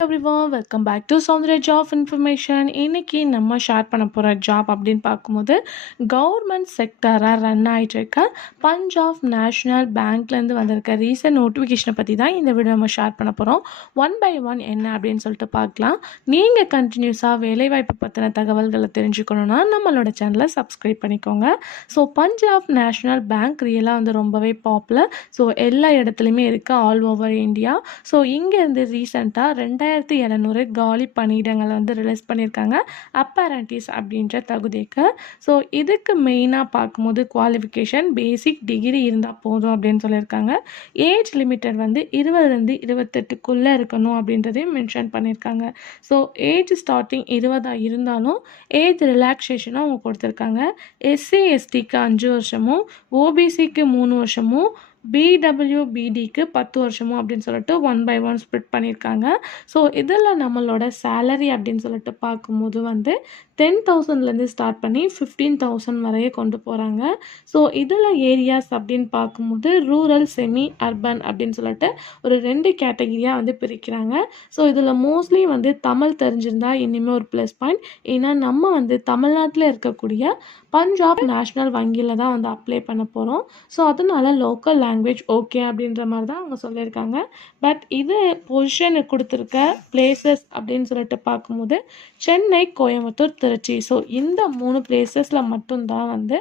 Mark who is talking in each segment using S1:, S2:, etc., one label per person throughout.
S1: Everyone welcome back to Soundarya job information இன்னைக்கு நம்ம share பண்ண போகிற ஜாப் அப்படின்னு பார்க்கும்போது கவர்மெண்ட் செக்டராக ரன் ஆகிட்டு இருக்க பஞ்சாப் நேஷ்னல் பேங்க்லேருந்து வந்திருக்க ரீசன்ட் நோட்டிஃபிகேஷனை பற்றி தான் இந்த வீடியோ நம்ம ஷேர் பண்ண போகிறோம் ஒன் பை ஒன் என்ன அப்படின்னு சொல்லிட்டு பார்க்கலாம். நீங்கள் கண்டினியூஸாக வேலைவாய்ப்பு பற்றின தகவல்களை தெரிஞ்சுக்கணுன்னா நம்மளோட சேனலை சப்ஸ்கிரைப் பண்ணிக்கோங்க. ஸோ பஞ்சாப் நேஷ்னல் பேங்க் ரியலாக வந்து ரொம்பவே பாப்புலர் ஸோ எல்லா இடத்துலையுமே இருக்குது ஆல் ஓவர் இந்தியா ஸோ இங்கேருந்து ரீசெண்டாக ரெண்டாயிரத்தி எழுநூறு காலி பணியிடங்களை வந்து ரிலீஸ் பண்ணியிருக்காங்க. அப்பரண்டிஸ் அப்படின்ற தகுதிக்கு. ஸோ இதுக்கு மெயினாக பார்க்கும்போது குவாலிஃபிகேஷன் பேசிக் டிகிரி இருந்தால் போதும் அப்படின்னு சொல்லியிருக்காங்க. ஏஜ் லிமிட்டட் வந்து இருபதுலேருந்து இருபத்தெட்டுக்குள்ளே இருக்கணும் அப்படின்றதையும் மென்ஷன் பண்ணியிருக்காங்க. ஸோ ஏஜ் ஸ்டார்டிங் இருபதாக இருந்தாலும் ஏஜ் ரிலாக்ஸேஷனும் அவங்க கொடுத்துருக்காங்க. எஸ்சி எஸ்டிக்கு அஞ்சு வருஷமும் ஓபிசிக்கு மூணு வருஷமும் பிடபிள்யூபிடிக்கு பத்து வருஷமும் அப்படின்னு சொல்லிட்டு ஒன் பை ஒன் ஸ்ப்ளிட் பண்ணியிருக்காங்க. ஸோ இதில் நம்மளோட சேலரி அப்படின்னு சொல்லிட்டு பார்க்கும்போது வந்து டென் தௌசண்ட்லேருந்து ஸ்டார்ட் பண்ணி ஃபிஃப்டீன் தௌசண்ட் வரைய கொண்டு போகிறாங்க ஸோ இதில் ஏரியாஸ் அப்படின்னு பார்க்கும்போது ரூரல் செமி அர்பன் அப்படின்னு சொல்லிட்டு ஒரு ரெண்டு கேட்டகிரியாக வந்து பிரிக்கிறாங்க. ஸோ இதில் மோஸ்ட்லி வந்து தமிழ் தெரிஞ்சிருந்தா இனிமேல் ஒரு ப்ளஸ் பாயிண்ட் ஏன்னா நம்ம வந்து தமிழ்நாட்டில் இருக்கக்கூடிய பஞ்சாப் நேஷ்னல் வங்கியில் தான் வந்து அப்ளை பண்ண போகிறோம் ஸோ அதனால லோக்கல் லாங்குவேஜ் ஓகே அப்படின்ற மாதிரி தான் அவங்க சொல்லியிருக்காங்க. பட் இது பொசிஷன் கொடுத்துருக்க பிளேசஸ் அப்படின்னு சொல்லிட்டு பார்க்கும்போது சென்னை கோயம்புத்தூர் திருச்சி ஸோ இந்த மூணு பிளேசஸில் மட்டும்தான் வந்து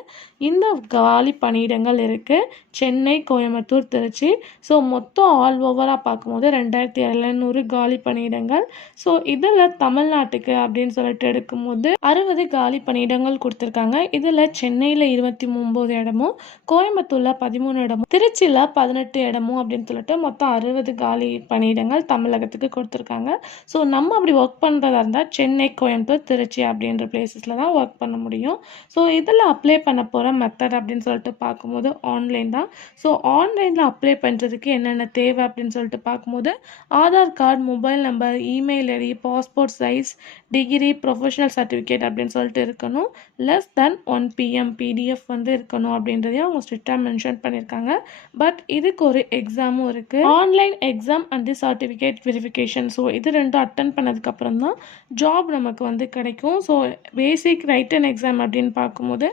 S1: இந்த காலி பணியிடங்கள் இருக்குது சென்னை கோயம்புத்தூர் திருச்சி. ஸோ மொத்தம் ஆல் ஓவராக பார்க்கும்போது ரெண்டாயிரத்தி எழுநூறு காலி பணியிடங்கள். ஸோ இதில் தமிழ்நாட்டுக்கு அப்படின்னு சொல்லிட்டு எடுக்கும்போது அறுபது காலி பணியிடங்கள் கொடுத்துருக்காங்க. இதில் சென்னையில் இருபத்தி ஒம்பது இடமும் கோயம்புத்தூரில் பதிமூணு இடமும் திருச்சியில் பதினெட்டு இடமும் அப்படின்னு சொல்லிட்டு மொத்தம் அறுபது காலி பணியிடங்கள் தமிழகத்துக்கு கொடுத்துருக்காங்க. ஸோ நம்ம அப்படி ஒர்க் பண்ணுறதா இருந்தால் சென்னை கோயம்புத்தூர் திருச்சி அப்படின்னு அப்படின்ற பிளேசஸில் தான் ஒர்க் பண்ண முடியும். ஸோ இதில் அப்ளை பண்ண போகிற மெத்தட் அப்படின்னு சொல்லிட்டு பார்க்கும்போது ஆன்லைன் தான். ஸோ ஆன்லைனில் அப்ளை பண்ணுறதுக்கு என்னென்ன தேவை அப்படின்னு சொல்லிட்டு பார்க்கும்போது Aadhaar card mobile number email ID passport size degree professional certificate அப்படின்னு சொல்லிட்டு இருக்கணும். Less than one PM PDF வந்து இருக்கணும் அப்படின்றதையும் அவங்க ஸ்ட்ரிக்டாக மென்ஷன் பண்ணியிருக்காங்க. பட் இதுக்கு ஒரு எக்ஸாமும் இருக்குது online exam and certificate verification so இது ரெண்டும் அட்டன் பண்ணதுக்கப்புறம் தான் ஜாப் நமக்கு வந்து கிடைக்கும். ஸோ பேசிக் ரைட்டன் எக்ஸாம் அப்படின்னு பார்க்கும்போது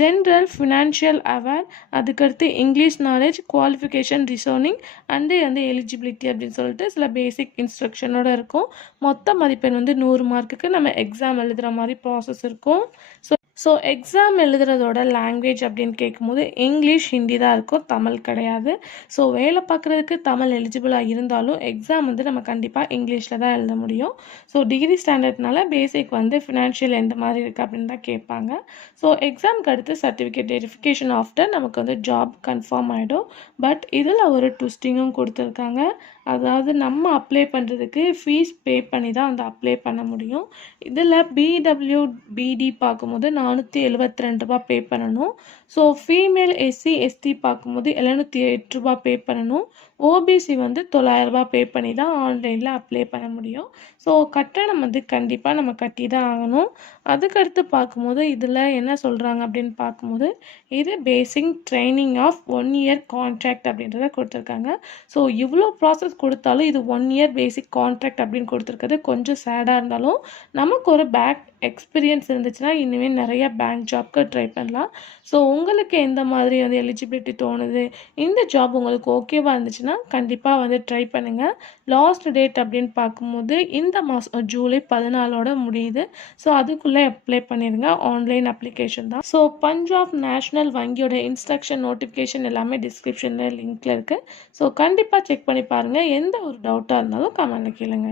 S1: ஜென்ரல் ஃபினான்ஷியல் அவேர் அதுக்கடுத்து English knowledge qualification reasoning and வந்து எலிஜிபிலிட்டி அப்படின்னு சொல்லிட்டு சில பேசிக் இன்ஸ்ட்ரக்ஷனோட இருக்கும். மொத்த மதிப்பெண் வந்து நூறு மார்க்குக்கு நம்ம எக்ஸாம் எழுதுகிற மாதிரி ப்ராசஸ் இருக்கும். ஸோ ஸோ எக்ஸாம் எழுதுறதோட லாங்குவேஜ் அப்படின்னு கேட்கும்போது இங்கிலீஷ் ஹிந்தி தான் இருக்கும் தமிழ் கிடையாது. ஸோ வேலை பார்க்குறதுக்கு தமிழ் எலிஜிபிளாக இருந்தாலும் எக்ஸாம் வந்து நம்ம கண்டிப்பாக இங்கிலீஷில் தான் எழுத முடியும். ஸோ டிகிரி ஸ்டாண்டர்ட்னால பேசிக் வந்து ஃபினான்ஷியல் எந்த மாதிரி இருக்குது அப்படின்னு தான் கேட்பாங்க. ஸோ எக்ஸாம்க்கு அடுத்து சர்டிஃபிகேட் வெரிஃபிகேஷன் ஆஃப்டர் நமக்கு வந்து ஜாப் கன்ஃபார்ம் ஆகிடும் பட் இதில் ஒரு ட்விஸ்டிங்கும் கொடுத்துருக்காங்க. அதாவது நம்ம அப்ளை பண்ணுறதுக்கு ஃபீஸ் பே பண்ணி தான் வந்து அப்ளை பண்ண முடியும். இதில் பிடபிள்யூ பிடி பார்க்கும்போது நான் நானூற்றி எழுபத்தி ரெண்டு ரூபா பே பண்ணணும். ஸோ ஃபீமேல் எஸ்சி எஸ்டி பார்க்கும்போது எழுநூற்றி எட்டு ரூபா பே பண்ணணும். ஓபிசி வந்து தொள்ளாயிரரூபா பே பண்ணி தான் ஆன்லைனில் அப்ளை பண்ண முடியும். ஸோ கட்டணம் வந்து கண்டிப்பாக நம்ம கட்டி தான் ஆகணும். அதுக்கடுத்து பார்க்கும்போது இதில் என்ன சொல்கிறாங்க அப்படின்னு பார்க்கும்போது இது basic training of one year contract அப்படின்றத கொடுத்துருக்காங்க. ஸோ இவ்வளோ ப்ராசஸ் கொடுத்தாலும் இது ஒன் இயர் பேசிக் கான்ட்ராக்ட் அப்படின்னு கொடுத்துருக்கிறது. கொஞ்சம் சேடாக இருந்தாலும் நமக்கு ஒரு பேக் எக்ஸ்பீரியன்ஸ் இருந்துச்சுன்னா இனிமேல் நிறைய பேங்க் ஜாப்க்கு ட்ரை பண்ணலாம். ஸோ உங்களுக்கு எந்த மாதிரி வந்து எலிஜிபிலிட்டி தோணுது? இந்த ஜாப் உங்களுக்கு ஓகேவாக இருந்துச்சுன்னா கண்டிப்பாக வந்து ட்ரை பண்ணுங்கள் லாஸ்ட் டேட் அப்படின்னு பார்க்கும்போது இந்த மாதம் ஜூலை பதினாலோட முடியுது. ஸோ அதுக்குள்ளே அப்ளை பண்ணிடுங்க ஆன்லைன் அப்ளிகேஷன் தான். ஸோ பஞ்சாப் நேஷ்னல் வங்கியோட இன்ஸ்ட்ரக்ஷன் நோட்டிஃபிகேஷன் எல்லாமே டிஸ்கிரிப்ஷனில் லிங்க்கில் இருக்குது ஸோ கண்டிப்பாக செக் பண்ணி பாருங்கள் எந்த ஒரு டவுட்டாக இருந்தாலும் கமெண்ட்டில் கேளுங்க.